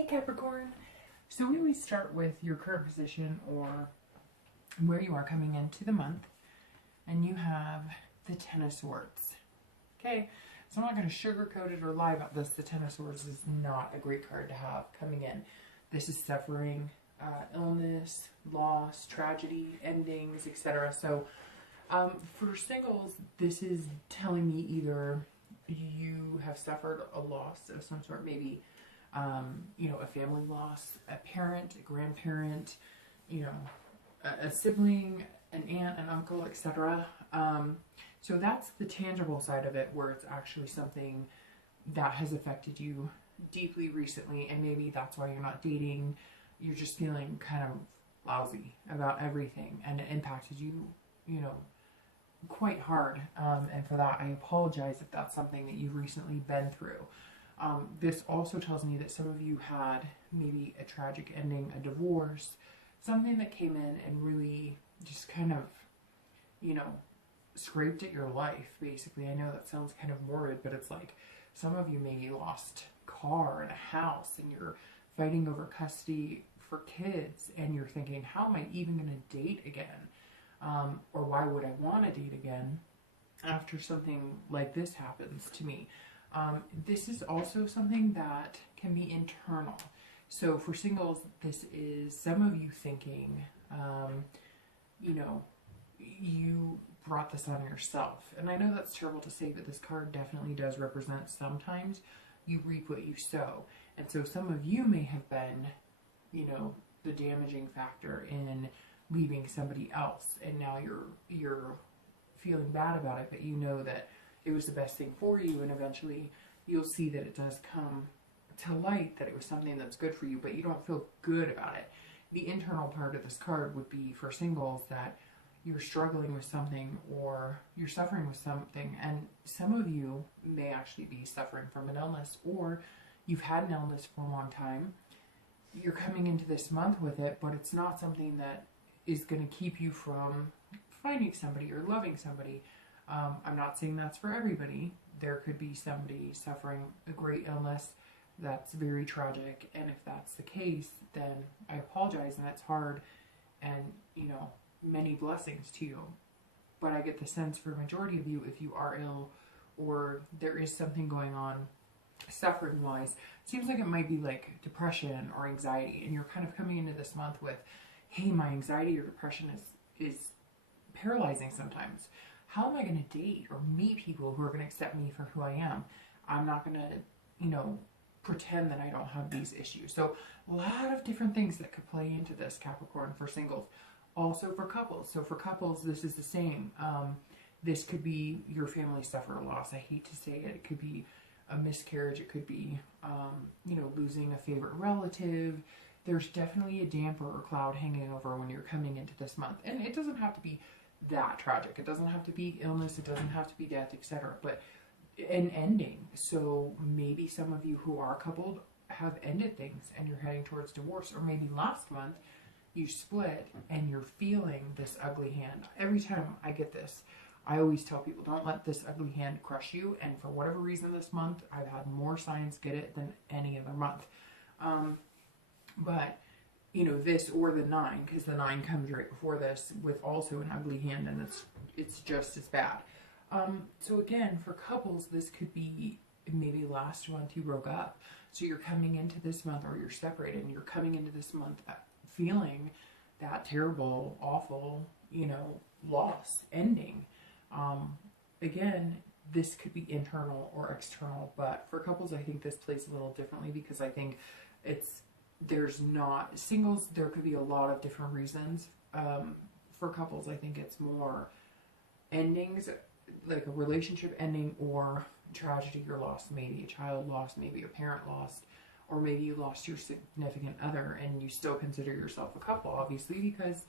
Hey Capricorn. So we always start with your current position or where you are coming into the month, and you have the Ten of Swords. Okay, so I'm not going to sugarcoat it or lie about this. The Ten of Swords is not a great card to have coming in. This is suffering, illness, loss, tragedy, endings, etc. So for singles, this is telling me either you have suffered a loss of some sort, maybe a family loss, a parent, a grandparent, a sibling, an aunt, an uncle, etc. So that's the tangible side of it, where it's actually something that has affected you deeply recently, and maybe that's why you're not dating. You're just feeling kind of lousy about everything, and it impacted you, quite hard. And for that, I apologize if that's something that you've recently been through. This also tells me that some of you had maybe a tragic ending, a divorce, something that came in and really just kind of, scraped at your life, basically. I know that sounds kind of morbid, but it's like some of you maybe lost a car and a house, and you're fighting over custody for kids, and you're thinking, how am I even going to date again? Or why would I want to date again after something like this happens to me? This is also something that can be internal. So for singles, this is some of you thinking, you brought this on yourself. And I know that's terrible to say, but this card definitely does represent sometimes you reap what you sow. And so some of you may have been, the damaging factor in leaving somebody else. And now you're feeling bad about it, but you know that it was the best thing for you, and eventually you'll see that it does come to light that it was something that's good for you, but you don't feel good about it. The internal part of this card would be for singles that you're struggling with something, or you're suffering with something, and some of you may actually be suffering from an illness, or you've had an illness for a long time. You're coming into this month with it, but it's not something that is going to keep you from finding somebody or loving somebody. I'm not saying that's for everybody. There could be somebody suffering a great illness that's very tragic, and if that's the case, then I apologize, and it's hard, and many blessings to you. But I get the sense for a majority of you, if you are ill or there is something going on suffering wise, seems like it might be like depression or anxiety, and you're kind of coming into this month with, hey, my anxiety or depression is paralyzing sometimes. How am I going to date or meet people who are going to accept me for who I am? I'm not going to, pretend that I don't have these issues. So a lot of different things that could play into this, Capricorn, for singles. Also for couples. So for couples, this is the same. This could be your family suffer a loss. I hate to say it. It could be a miscarriage. It could be, losing a favorite relative. There's definitely a damper or cloud hanging over when you're coming into this month. And it doesn't have to be that tragic. It doesn't have to be illness. It doesn't have to be death, etc. But an ending. So maybe some of you who are coupled have ended things and you're heading towards divorce. Or maybe last month you split and you're feeling this ugly hand. Every time I get this, I always tell people, don't let this ugly hand crush you. And for whatever reason this month, I've had more signs get it than any other month. But this or the 9, because the 9 comes right before this with also an ugly hand, and it's just as bad. So again, for couples, this could be maybe last month you broke up. So you're coming into this month, or you're separated, and you're coming into this month feeling that terrible, awful, loss, ending. Again, this could be internal or external, but for couples, I think this plays a little differently, because I think there's not singles. There could be a lot of different reasons. For couples, I think it's more endings, like a relationship ending, or tragedy or loss, maybe a child lost, maybe a parent lost, or maybe you lost your significant other and you still consider yourself a couple, obviously, because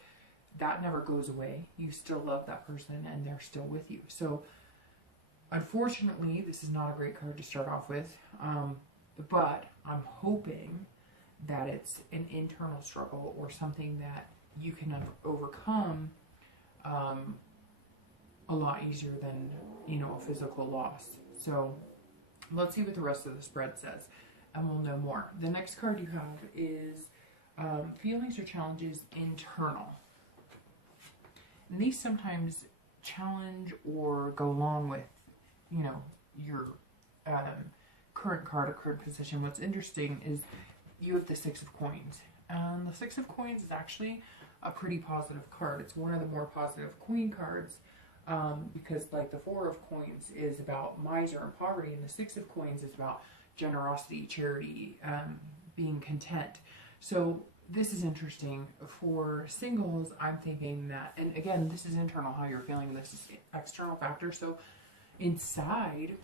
that never goes away. You still love that person and they're still with you. So unfortunately, this is not a great card to start off with, but I'm hoping that it's an internal struggle or something that you can overcome a lot easier than, a physical loss. So let's see what the rest of the spread says. and we'll know more. The next card you have is feelings or challenges internal. And these sometimes challenge or go along with, you know, your current card or current position. What's interesting is you have the Six of Coins. And the Six of Coins is actually a pretty positive card. It's one of the more positive Queen cards because like the Four of Coins is about miser and poverty, and the Six of Coins is about generosity, charity, being content. So this is interesting. For singles, I'm thinking that, and again, this is internal, how you're feeling. This is external factor. So inside,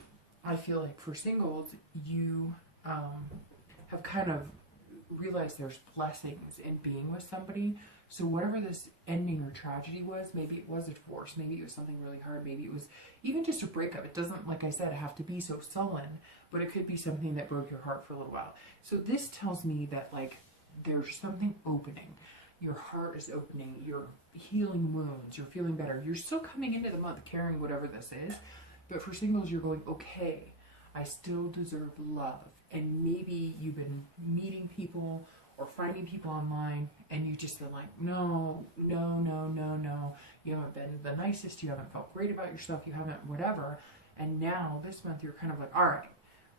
I feel like for singles, you have kind of realized there's blessings in being with somebody. So whatever this ending or tragedy was, maybe it was a divorce, maybe it was something really hard, maybe it was even just a breakup. It doesn't, like I said, have to be so sullen, but it could be something that broke your heart for a little while. So this tells me that like there's something opening. Your heart is opening. You're healing wounds. You're feeling better. You're still coming into the month carrying whatever this is. But for singles, you're going, okay, I still deserve love. And maybe you've been meeting people or finding people online and you just been like, no. You haven't been the nicest. You haven't felt great about yourself. You haven't whatever. And now this month you're kind of like, all right,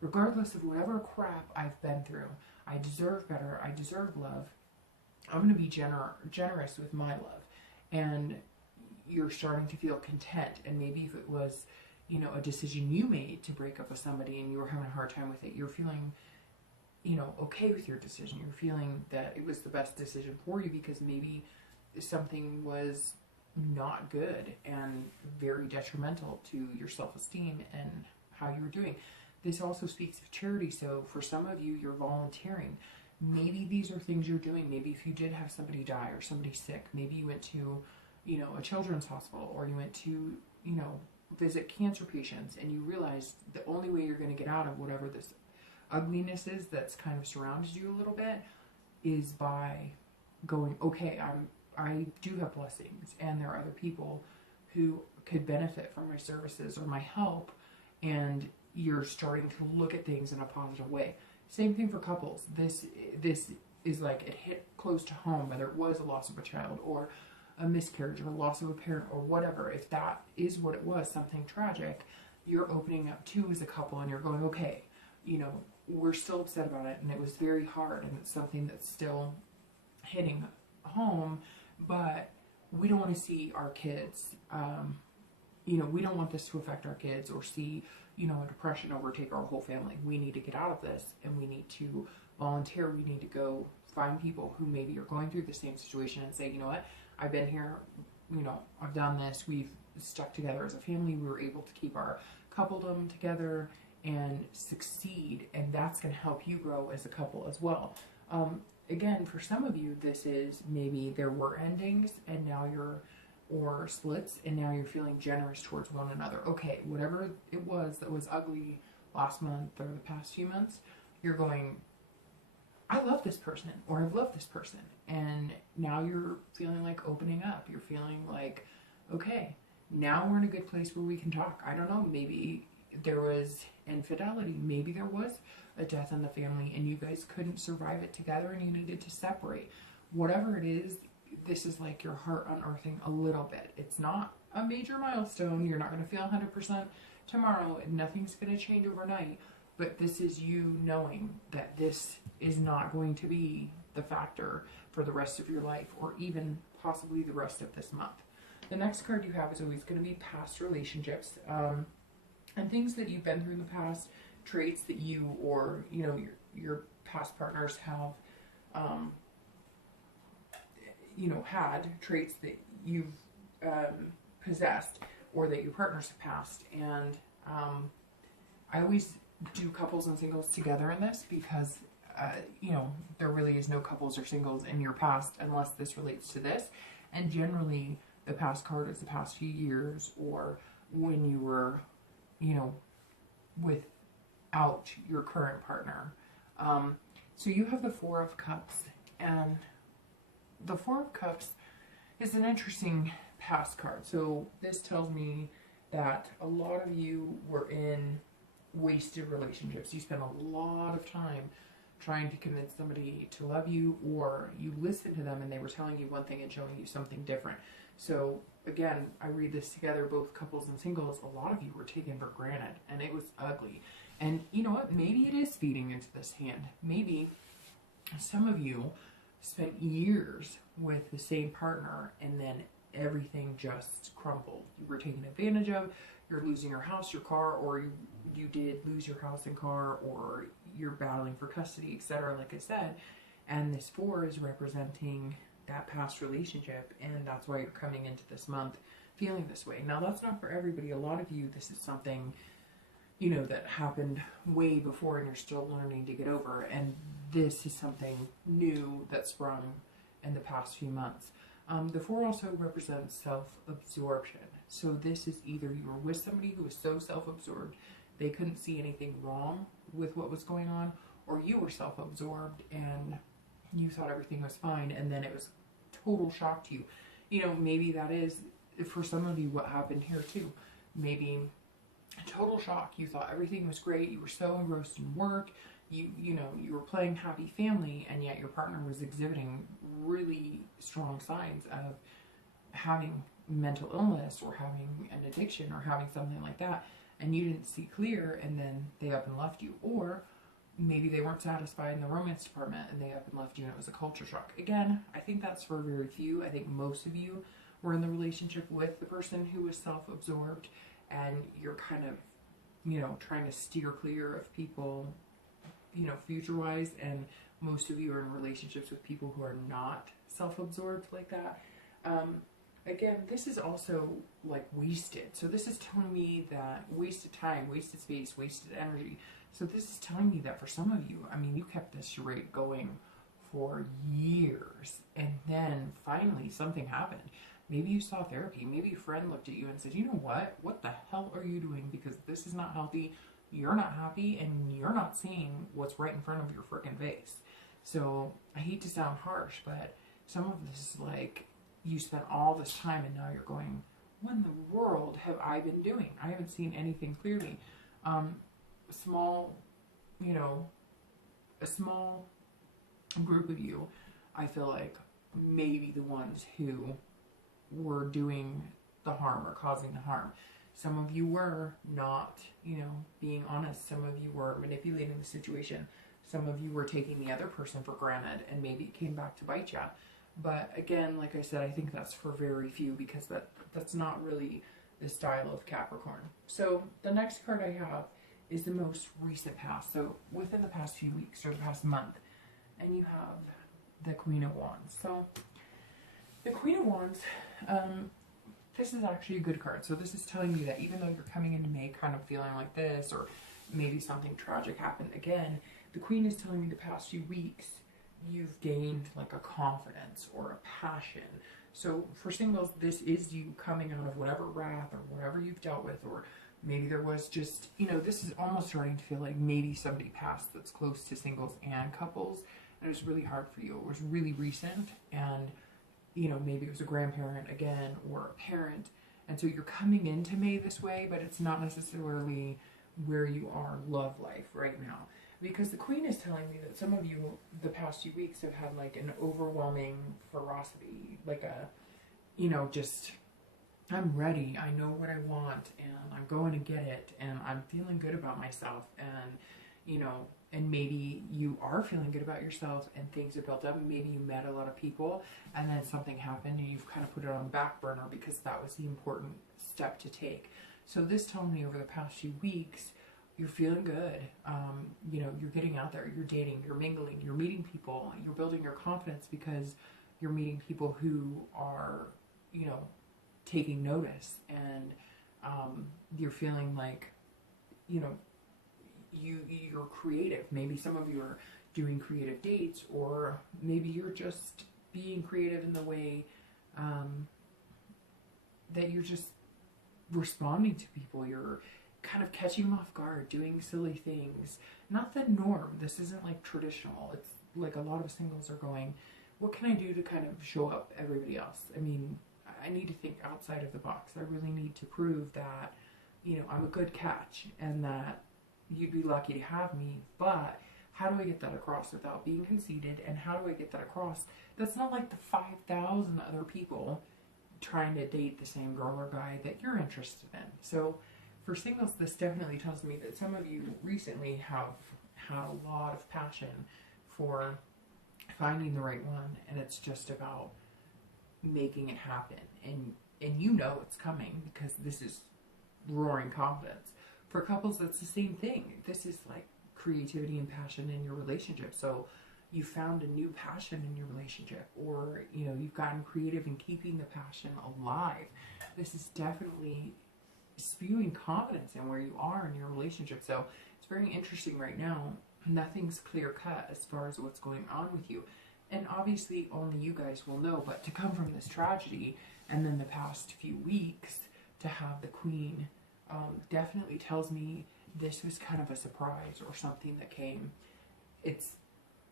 regardless of whatever crap I've been through, I deserve better. I deserve love. I'm going to be generous with my love. And you're starting to feel content. And maybe if it was, you know, a decision you made to break up with somebody and you were having a hard time with it, you're feeling, you know, okay with your decision. You're feeling that it was the best decision for you because maybe something was not good and very detrimental to your self-esteem and how you were doing. This also speaks of charity. So for some of you, you're volunteering. Maybe these are things you're doing. Maybe if you did have somebody die or somebody sick, maybe you went to, you know, a children's hospital, or you went to, you know, visit cancer patients, and you realized the only way you're going to get out of whatever this ugliness is that's kind of surrounded you a little bit is by going, okay, I do have blessings, and there are other people who could benefit from my services or my help, and you're starting to look at things in a positive way. Same thing for couples. This is like it hit close to home, whether it was a loss of a child or a miscarriage or a loss of a parent or whatever. If that is what it was, something tragic, you're opening up to as a couple and you're going, okay, you know, we're still upset about it and it was very hard and it's something that's still hitting home, but we don't want to see our kids, you know, we don't want this to affect our kids or see, you know, a depression overtake our whole family. We need to get out of this and we need to volunteer. We need to go find people who maybe are going through the same situation and say, you know what, I've been here, you know, I've done this, we've stuck together as a family, we were able to keep our coupledom together and succeed, and that's going to help you grow as a couple as well. Again, for some of you, this is maybe there were endings and now you're, or splits, and now you're feeling generous towards one another. Okay, whatever it was that was ugly last month or the past few months, you're going, I love this person, or I've loved this person. And now you're feeling like opening up. You're feeling like, okay, now we're in a good place where we can talk. I don't know, maybe there was infidelity. Maybe there was a death in the family and you guys couldn't survive it together and you needed to separate. Whatever it is, this is like your heart unearthing a little bit. It's not a major milestone. You're not going to feel 100% tomorrow. Nothing's going to change overnight. But this is you knowing that this is not going to be the factor for the rest of your life or even possibly the rest of this month. The next card you have is always going to be past relationships and things that you've been through in the past, traits that you or, you know, your past partners have, you know, had traits that you've possessed or that your partners have passed. And I always do couples and singles together in this because, you know, there really is no couples or singles in your past unless this relates to this. And generally, the past card is the past few years or when you were, you know, without your current partner. So you have the Four of Cups, and the Four of Cups is an interesting past card. So this tells me that a lot of you were in wasted relationships. You spend a lot of time trying to convince somebody to love you, or you listen to them and they were telling you one thing and showing you something different. So again, I read this together, both couples and singles. A lot of you were taken for granted, and it was ugly. And you know what? Maybe it is feeding into this hand. Maybe some of you spent years with the same partner and then everything just crumbled. You were taken advantage of, you're losing your house, your car, or you did lose your house and car, or you're battling for custody, etc., like I said. And this 4 is representing that past relationship, and that's why you're coming into this month feeling this way. Now, that's not for everybody. A lot of you, this is something, you know, that happened way before and you're still learning to get over, and this is something new that sprung in the past few months. The 4 also represents self-absorption. So this is either you were with somebody who was so self-absorbed they couldn't see anything wrong with what was going on, or you were self-absorbed and you thought everything was fine, and then it was total shock to you. You know, maybe that is, for some of you, what happened here too. Maybe total shock. You thought everything was great. You were so engrossed in work. You know, you were playing happy family, and yet your partner was exhibiting really strong signs of having mental illness or having an addiction or having something like that, and you didn't see clear, and then they up and left you. Or maybe they weren't satisfied in the romance department and they up and left you, and it was a culture shock. Again, I think that's for very few. I think most of you were in the relationship with the person who was self-absorbed, and you're kind of, you know, trying to steer clear of people, you know, future-wise, and most of you are in relationships with people who are not self-absorbed like that. Again, this is also like wasted. So this is telling me that wasted time, wasted space, wasted energy. So this is telling me that for some of you, I mean, you kept this charade going for years, and then finally something happened. Maybe you saw therapy. Maybe a friend looked at you and said, you know what the hell are you doing? Because this is not healthy. You're not happy, and you're not seeing what's right in front of your freaking face. So I hate to sound harsh, but some of this is like, you spent all this time and now you're going, what in the world have I been doing? I haven't seen anything clearly. You know, a small group of you, I feel like, maybe the ones who were doing the harm or causing the harm. Some of you were not, you know, being honest. Some of you were manipulating the situation. Some of you were taking the other person for granted, and maybe it came back to bite you. But again, like I said, I think that's for very few, because that's not really the style of Capricorn. So the next card I have is the most recent past. So within the past few weeks or the past month. And you have the Queen of Wands. So the Queen of Wands, this is actually a good card. So this is telling you that even though you're coming into May kind of feeling like this, or maybe something tragic happened again, the Queen is telling me the past few weeks you've gained like a confidence or a passion. So for singles, this is you coming out of whatever wrath or whatever you've dealt with, or maybe there was just, you know, this is almost starting to feel like maybe somebody passed that's close to singles and couples, and it was really hard for you. It was really recent, and, you know, maybe it was a grandparent again or a parent, and so you're coming into May this way, but it's not necessarily where you are love life right now. Because the Queen is telling me that some of you, the past few weeks, have had like an overwhelming ferocity, like a, you know, just, I'm ready, I know what I want, and I'm going to get it, and I'm feeling good about myself, and, you know, and maybe you are feeling good about yourself, and things have built up, and maybe you met a lot of people, and then something happened, and you've kind of put it on the back burner because that was the important step to take. So this told me over the past few weeks, you're feeling good, you know, you're getting out there, you're dating, you're mingling, you're meeting people, you're building your confidence because you're meeting people who are, you know, taking notice, and you're feeling like, you know, you're creative. Maybe some of you are doing creative dates, or maybe you're just being creative in the way that you're just responding to people. You're kind of catching them off guard, doing silly things. Not the norm. This isn't like traditional. It's like a lot of singles are going, what can I do to kind of show up everybody else? I mean, I need to think outside of the box. I really need to prove that, you know, I'm a good catch, and that, you'd be lucky to have me, but how do I get that across without being conceited? And how do I get that across? That's not like the 5,000 other people trying to date the same girl or guy that you're interested in. So for singles, this definitely tells me that some of you recently have had a lot of passion for finding the right one, and it's just about making it happen. And you know it's coming because this is roaring confidence. For couples, that's the same thing. This is like creativity and passion in your relationship. So you found a new passion in your relationship, or you know, you've gotten creative in keeping the passion alive. This is definitely spewing confidence in where you are in your relationship. So it's very interesting right now. Nothing's clear cut as far as what's going on with you. And obviously only you guys will know, but to come from this tragedy and then the past few weeks to have the Queen definitely tells me this was kind of a surprise or something that came. It's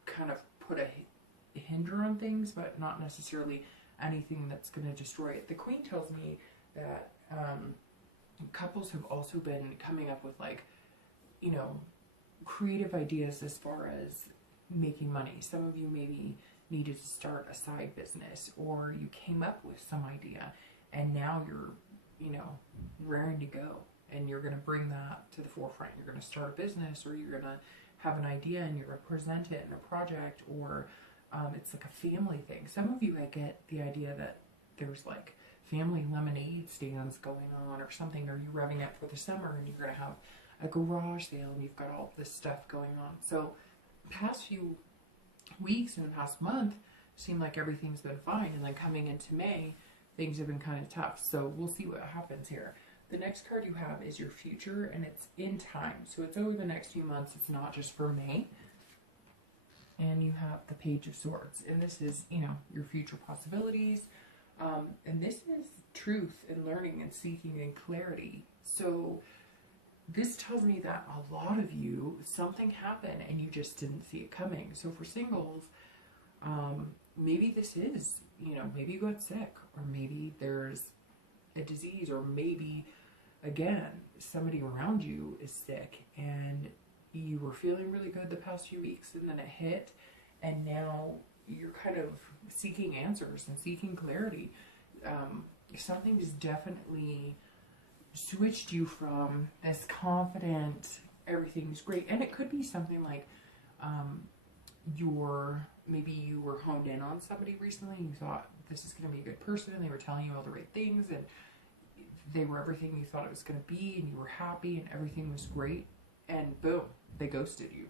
kind of put a hinder on things, but not necessarily anything that's going to destroy it. The Queen tells me that couples have also been coming up with, like, you know, creative ideas as far as making money. Some of you maybe needed to start a side business, or you came up with some idea and now you're, you know, raring to go, and you're going to bring that to the forefront. You're going to start a business, or you're going to have an idea and you're going to present it in a project, or it's like a family thing. Some of you, I get the idea that there's like family lemonade stands going on or something, or you're revving up for the summer and you're going to have a garage sale and you've got all this stuff going on. So past few weeks and the past month seem like everything's been fine, and then coming into May, things have been kind of tough. So we'll see what happens here. The next card you have is your future, and it's in time. So it's over the next few months. It's not just for May. And you have the Page of Swords. And this is, you know, your future possibilities. And this is truth and learning and seeking and clarity. So this tells me that a lot of you, something happened and you just didn't see it coming. So for singles, maybe this is, you know, maybe you got sick, or maybe there's a disease, or maybe, again, somebody around you is sick and you were feeling really good the past few weeks and then it hit, and now you're kind of seeking answers and seeking clarity. Something's definitely switched you from this confident, everything's great, and it could be something like maybe you were honed in on somebody recently and you thought this is going to be a good person, and they were telling you all the right things and they were everything you thought it was going to be, and you were happy and everything was great, and boom, they ghosted you,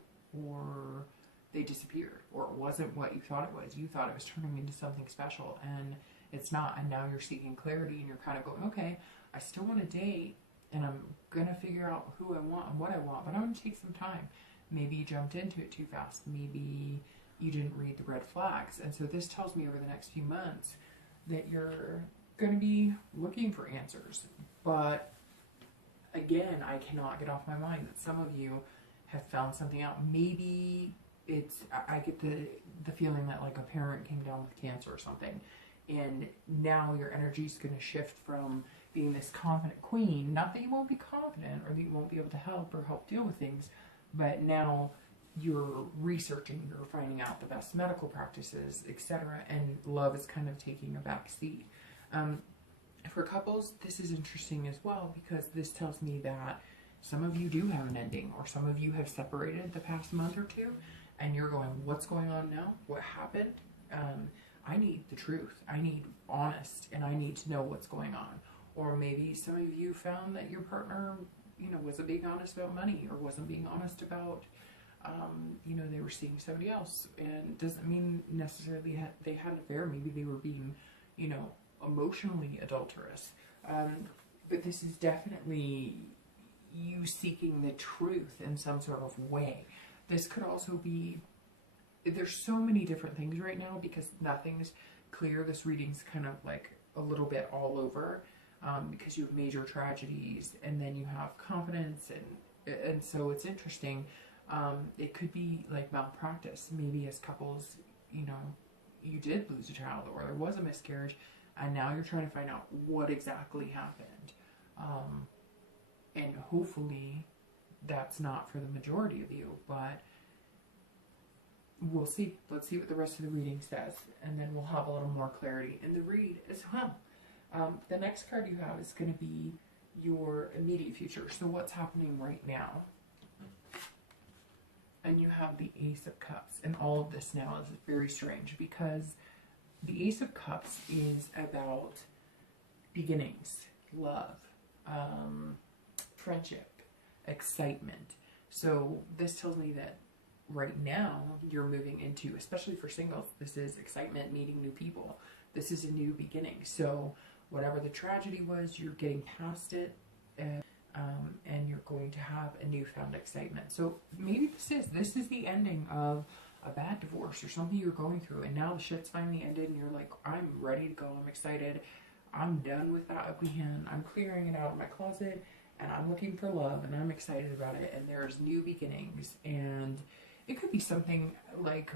or they disappeared, or it wasn't what you thought it was. You thought it was turning into something special, and it's not. And now you're seeking clarity, and you're kind of going, okay, I still want to date, and I'm going to figure out who I want and what I want, but I'm going to take some time. Maybe you jumped into it too fast. Maybe you didn't read the red flags. And so this tells me over the next few months that you're going to be looking for answers. But again, I cannot get off my mind that some of you have found something out. Maybe it's, I get the feeling that like a parent came down with cancer or something, and now your energy is going to shift from being this confident queen. Not that you won't be confident or that you won't be able to help or help deal with things, but now you're researching, you're finding out the best medical practices, etc., and love is kind of taking a back seat. For couples, this is interesting as well, because this tells me that some of you do have an ending, or some of you have separated the past month or two, and you're going, what's going on now? What happened? I need the truth. I need honest, and I need to know what's going on. Or maybe some of you found that your partner, you know, wasn't being honest about money, or wasn't being honest about, you know, they were seeing somebody else. And doesn't mean necessarily they had an affair. Maybe they were being, you know, emotionally adulterous. But this is definitely you seeking the truth in some sort of way. This could also be, there's so many different things right now because nothing's clear. This reading's kind of like a little bit all over, because you have major tragedies and then you have confidence, and so it's interesting. It could be like malpractice. Maybe as couples, you know, you did lose a child, or there was a miscarriage, and now you're trying to find out what exactly happened. And hopefully that's not for the majority of you, but we'll see. Let's see what the rest of the reading says, and then we'll have a little more clarity in the read as well. The next card you have is going to be your immediate future. So what's happening right now? And you have the Ace of Cups. And all of this now is very strange because the Ace of Cups is about beginnings, love, friendship, excitement. So this tells me that right now you're moving into, especially for singles, this is excitement, meeting new people. This is a new beginning. So whatever the tragedy was, you're getting past it, and you're going to have a newfound excitement. So maybe this is the ending of a bad divorce or something you're going through, and now the shit's finally ended and you're like, I'm ready to go, I'm excited, I'm done with that ugly hand, I'm clearing it out of my closet, and I'm looking for love, and I'm excited about it, and there's new beginnings. And it could be something like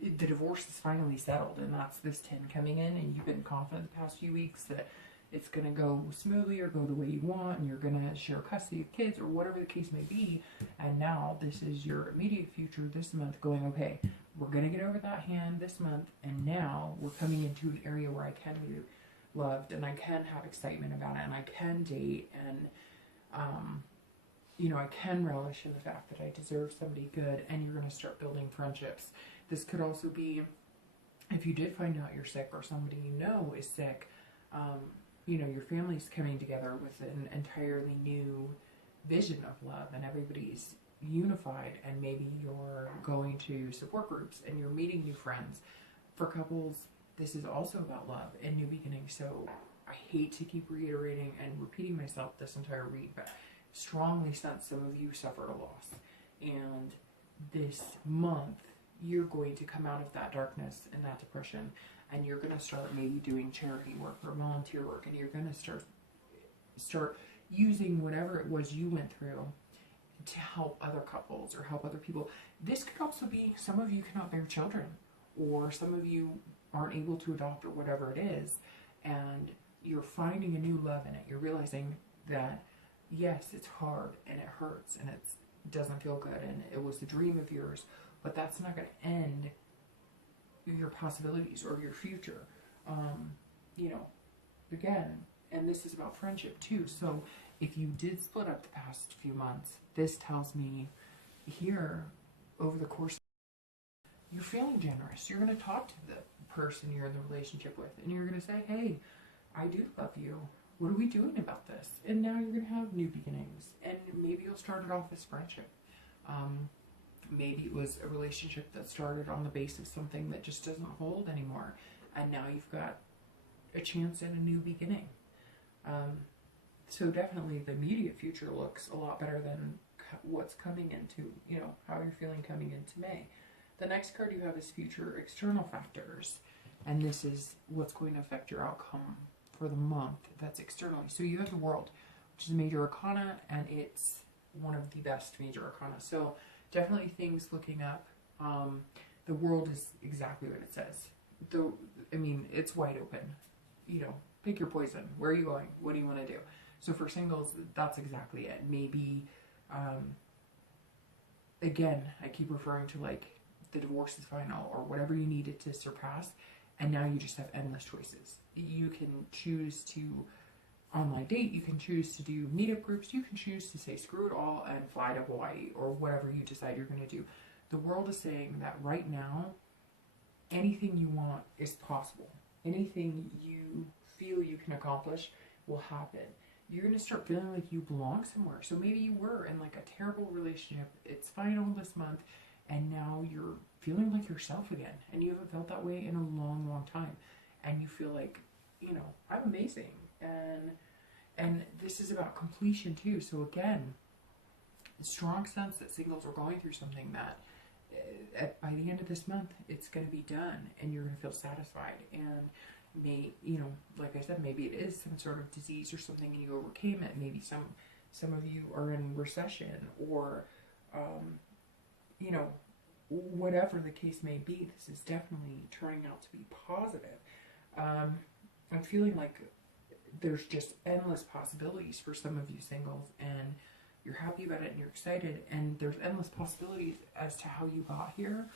the divorce is finally settled, and that's this 10 coming in, and you've been confident the past few weeks that it's going to go smoothly or go the way you want, and you're going to share custody of kids or whatever the case may be. And now this is your immediate future this month going, okay, we're going to get over that hand this month, and now we're coming into an area where I can be loved, and I can have excitement about it, and I can date, and you know, I can relish in the fact that I deserve somebody good, and you're going to start building friendships. This could also be, if you did find out you're sick or somebody you know is sick, you know, your family's coming together with an entirely new vision of love, and everybody's unified, and maybe you're going to support groups and you're meeting new friends. For couples, this is also about love and new beginnings. So I hate to keep reiterating and repeating myself this entire read, but strongly sense some of you suffered a loss, and this month you're going to come out of that darkness and that depression, and you're going to start maybe doing charity work or volunteer work, and you're going to start using whatever it was you went through to help other couples or help other people. This could also be some of you cannot bear children, or some of you aren't able to adopt, or whatever it is, and you're finding a new love in it. You're realizing that yes, it's hard and it hurts and it doesn't feel good, and it was a dream of yours, but that's not going to end your possibilities or your future. You know, again, and this is about friendship too. So if you did split up the past few months, this tells me here over the course, you're feeling generous. You're going to talk to the person you're in the relationship with, and you're going to say, hey, I do love you. What are we doing about this? And now you're going to have new beginnings, and maybe you'll start it off as friendship. Maybe it was a relationship that started on the basis of something that just doesn't hold anymore, and now you've got a chance at a new beginning. So definitely the immediate future looks a lot better than what's coming into, you know, how you're feeling coming into May. The next card you have is future external factors, and this is what's going to affect your outcome for the month. That's externally. So you have the World, which is a major arcana, and it's one of the best major arcana. So definitely things looking up. The World is exactly what it says. I mean, it's wide open. You know, pick your poison. Where are you going? What do you want to do? So for singles, that's exactly it. Maybe, again, I keep referring to like the divorce is final, or whatever you needed to surpass, and now you just have endless choices. You can choose to online date, you can choose to do meetup groups, you can choose to say screw it all and fly to Hawaii, or whatever you decide you're going to do. The World is saying that right now, anything you want is possible. Anything you feel you can accomplish will happen. You're going to start feeling like you belong somewhere. So maybe you were in like a terrible relationship, it's final this month, and now you're feeling like yourself again, and you haven't felt that way in a long, long time, and you feel like, you know, I'm amazing, and this is about completion too. So again, a strong sense that singles are going through something that by the end of this month it's going to be done, and you're going to feel satisfied. And you know, like I said, maybe it is some sort of disease or something and you overcame it. Maybe some of you are in recession, or you know, whatever the case may be, this is definitely turning out to be positive. I'm feeling like there's just endless possibilities for some of you singles, and you're happy about it and you're excited, and there's endless possibilities as to how you got here,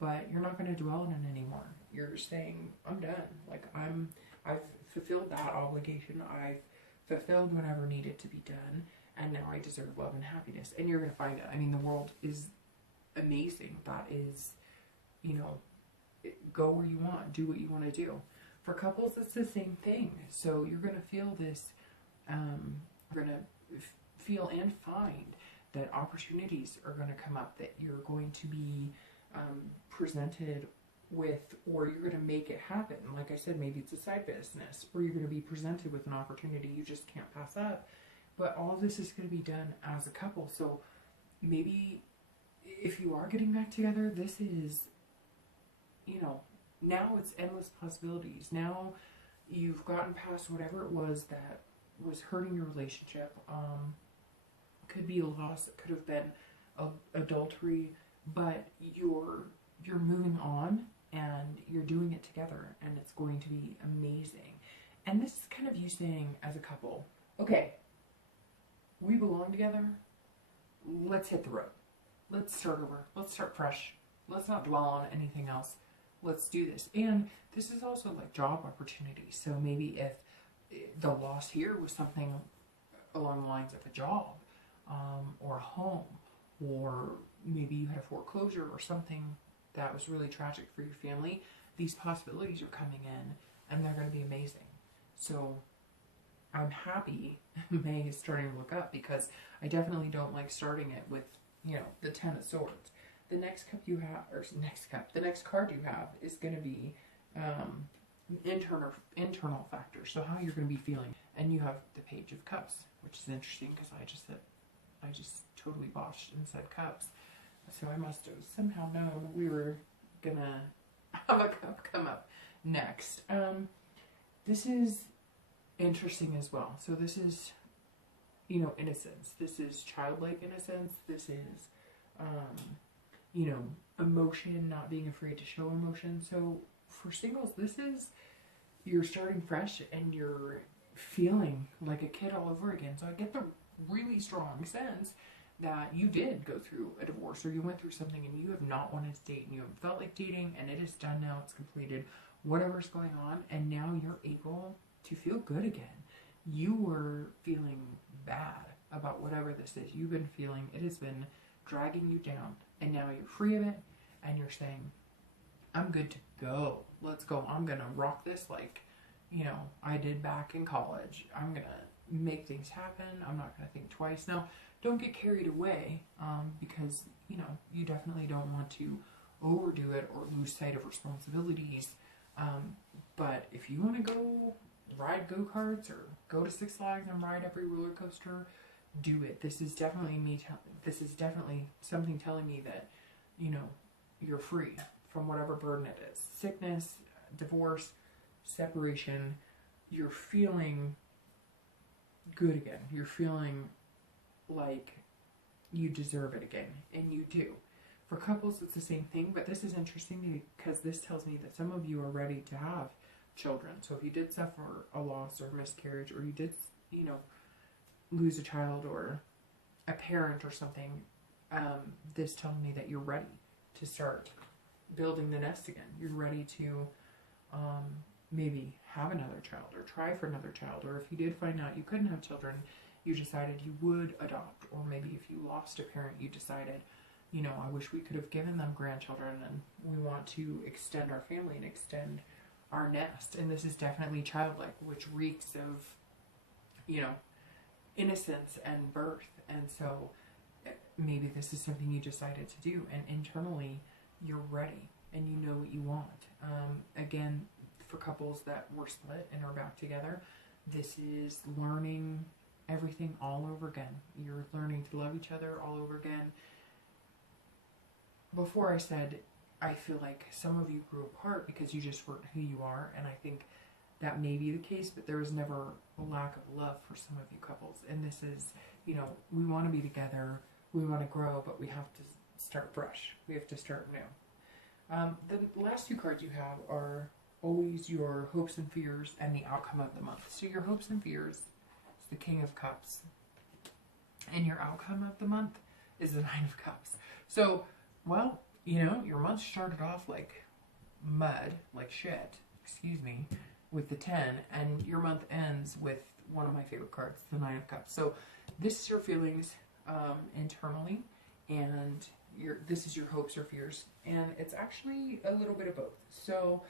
but you're not going to dwell on it anymore. You're saying, I'm done. Like, I've fulfilled that obligation. I've fulfilled whatever needed to be done, and now I deserve love and happiness. And you're going to find it. I mean, the world is amazing. That is, you know, go where you want, do what you want to do. For couples, it's the same thing. So you're going to feel this, you're going to feel and find that opportunities are going to come up, that you're going to be presented with, or you're going to make it happen. Like I said, maybe it's a side business, or you're going to be presented with an opportunity you just can't pass up. But all of this is going to be done as a couple. So maybe if you are getting back together, this is, you know, now it's endless possibilities. Now you've gotten past whatever it was that was hurting your relationship. Could be a loss, it could have been adultery, but you're moving on and you're doing it together, and it's going to be amazing. And this is kind of you saying as a couple, okay, we belong together, let's hit the road. Let's start over. Let's start fresh. Let's not dwell on anything else. Let's do this. And this is also like job opportunities. So maybe if the loss here was something along the lines of a job, or a home, or maybe you had a foreclosure or something that was really tragic for your family, these possibilities are coming in and they're going to be amazing. So I'm happy May is starting to look up, because I definitely don't like starting it with, you know, the Ten of Swords. The next cup you have, or the next card you have is going to be internal factors. So how you're going to be feeling. And you have the Page of Cups, which is interesting because I just totally botched and said cups. So I must have somehow known we were going to have a cup come up next. This is interesting as well. So this is, you know, innocence. This is childlike innocence. This is, you know, emotion, not being afraid to show emotion. So for singles, this is, you're starting fresh and you're feeling like a kid all over again. So I get the really strong sense that you did go through a divorce, or you went through something and you have not wanted to date, and you haven't felt like dating, and it is done now, it's completed, whatever's going on, and now you're able to feel good again. You were feeling bad about whatever this is. You've been feeling, it has been dragging you down, and now you're free of it, and you're saying, I'm good to go. Let's go. I'm going to rock this like, you know, I did back in college. I'm going to make things happen. I'm not going to think twice. Now, don't get carried away, because, you know, you definitely don't want to overdo it or lose sight of responsibilities. But if you want to go ride go-karts or go to Six Flags and ride every roller coaster, do it. This is definitely this is definitely something telling me that, you know, you're free from whatever burden it is. Sickness, divorce, separation. You're feeling good again. You're feeling like you deserve it again, and you do. For couples, it's the same thing, but this is interesting because this tells me that some of you are ready to have children. So if you did suffer a loss or miscarriage, or you did, you know, lose a child or a parent or something, this tells me that you're ready to start building the nest again. You're ready to maybe have another child, or try for another child, or if you did find out you couldn't have children, you decided you would adopt, or maybe if you lost a parent, you decided, you know, I wish we could have given them grandchildren, and we want to extend our family and extend our nest. And this is definitely childlike, which reeks of, you know, innocence and birth. And so maybe this is something you decided to do, and internally you're ready and you know what you want. Again, for couples that were split and are back together, this is learning everything all over again. You're learning to love each other all over again. Before I said, I feel like some of you grew apart because you just weren't who you are, and I think that may be the case, but there was never a lack of love for some of you couples. And this is, you know, we want to be together, we want to grow, but we have to start fresh. We have to start new. The last two cards you have are always your hopes and fears and the outcome of the month. So your hopes and fears is the King of Cups. And your outcome of the month is the Nine of Cups. So, well, you know, your month started off like mud, like shit, excuse me, with the 10, and your month ends with one of my favorite cards, the Nine of Cups. So this is your feelings internally, and this is your hopes or fears, and it's actually a little bit of both. So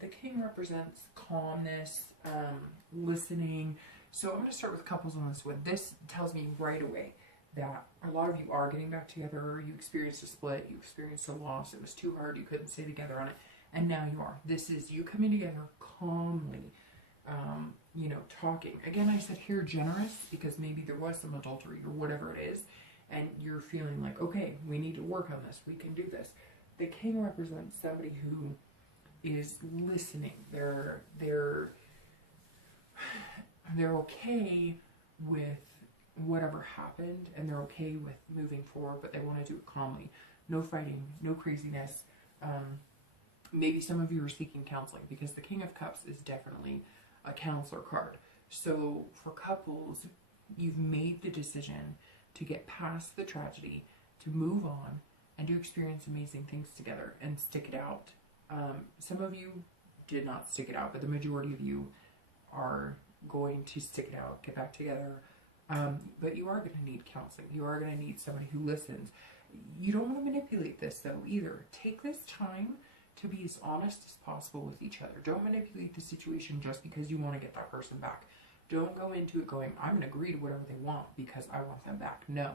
the King represents calmness, listening. So I'm going to start with couples on this one. This tells me right away that a lot of you are getting back together. You experienced a split, you experienced a loss, it was too hard, you couldn't stay together on it, and now you are. This is you coming together calmly, you know, talking. Again, I said here generous because maybe there was some adultery or whatever it is, and you're feeling like, okay, we need to work on this, we can do this. The King represents somebody who is listening. They're okay with whatever happened, and they're okay with moving forward, but they want to do it calmly. No fighting, no craziness. Maybe some of you are seeking counseling, because the King of Cups is definitely a counselor card. So for couples, you've made the decision to get past the tragedy, to move on, and to experience amazing things together and stick it out. Some of you did not stick it out, but the majority of you are going to stick it out, get back together. But you are going to need counseling. You are going to need somebody who listens. You don't want to manipulate this, though, either. Take this time to be as honest as possible with each other. Don't manipulate the situation just because you want to get that person back. Don't go into it going, I'm going to agree to whatever they want because I want them back. No.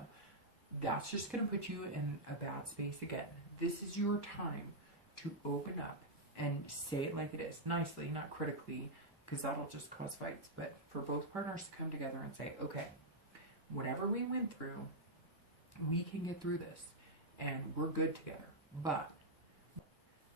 That's just going to put you in a bad space again. This is your time to open up and say it like it is. Nicely, not critically, because that'll just cause fights. But for both partners to come together and say, okay, whatever we went through, we can get through this, and we're good together. But,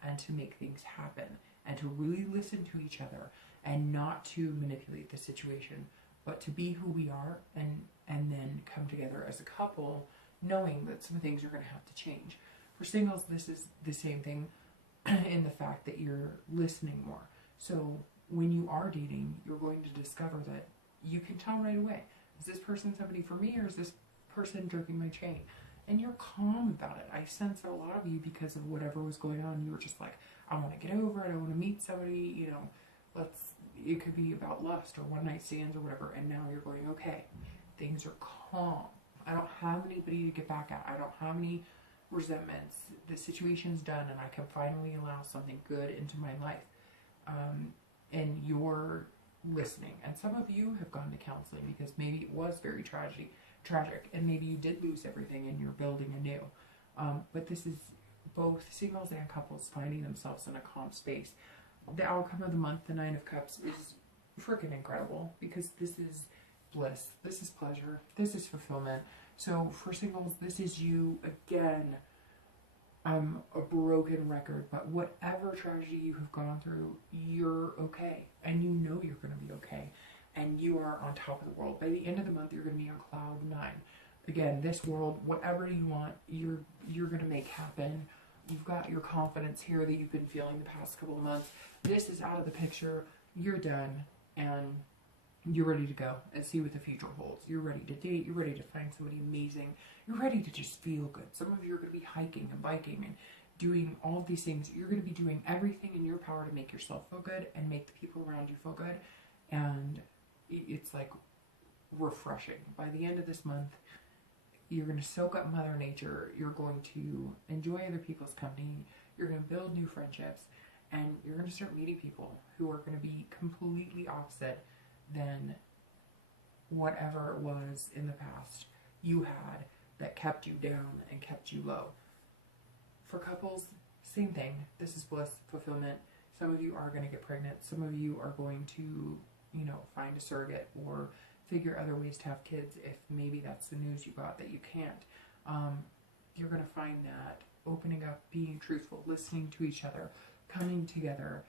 and to make things happen, and to really listen to each other, and not to manipulate the situation, but to be who we are, and then come together as a couple, knowing that some things are going to have to change. For singles, this is the same thing in the fact that you're listening more. So when you are dating, you're going to discover that you can tell right away, is this person somebody for me, or is this person jerking my chain? And you're calm about it. I sense a lot of you, because of whatever was going on, you were just like, I want to get over it, I want to meet somebody, you know, it could be about lust or one night stands or whatever, and now you're going, okay, things are calm. I don't have anybody to get back at. I don't have any resentments. The situation's done, and I can finally allow something good into my life. And you're listening. And some of you have gone to counseling because maybe it was very tragic, and maybe you did lose everything and you're building anew. But this is both singles and couples finding themselves in a calm space. The outcome of the month, the Nine of Cups, is freaking incredible, because this is bliss, this is pleasure, this is fulfillment. So for singles, this is you again. I'm a broken record, but whatever tragedy you have gone through, you're okay, and you know you're going to be okay, and you are on top of the world. By the end of the month, you're going to be on cloud 9. Again, this world, whatever you want, you're going to make happen. You've got your confidence here that you've been feeling the past couple of months. This is out of the picture. You're done, and you're ready to go and see what the future holds. You're ready to date. You're ready to find somebody amazing. You're ready to just feel good. Some of you are going to be hiking and biking and doing all of these things. You're going to be doing everything in your power to make yourself feel good and make the people around you feel good. And it's like refreshing. By the end of this month, you're going to soak up Mother Nature. You're going to enjoy other people's company. You're going to build new friendships. And you're going to start meeting people who are going to be completely opposite than whatever it was in the past you had that kept you down and kept you low. For couples, same thing. This is bliss, fulfillment. Some of you are going to get pregnant. Some of you are going to, you know, find a surrogate or figure other ways to have kids if maybe that's the news you got that you can't. You're going to find that opening up, being truthful, listening to each other, coming together,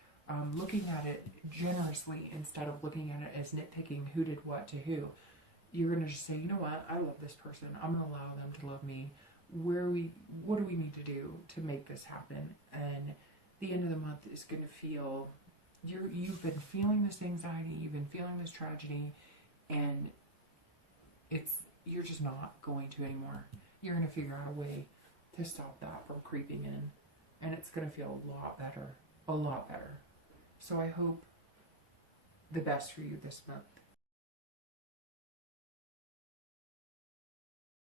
looking at it generously instead of looking at it as nitpicking who did what to who. You're going to just say, you know what, I love this person. I'm going to allow them to love me. What do we need to do to make this happen? And the end of the month is going to feel, you've been feeling this anxiety, you've been feeling this tragedy, and you're just not going to anymore. You're going to figure out a way to stop that from creeping in. And it's going to feel a lot better. A lot better. So I hope the best for you this month.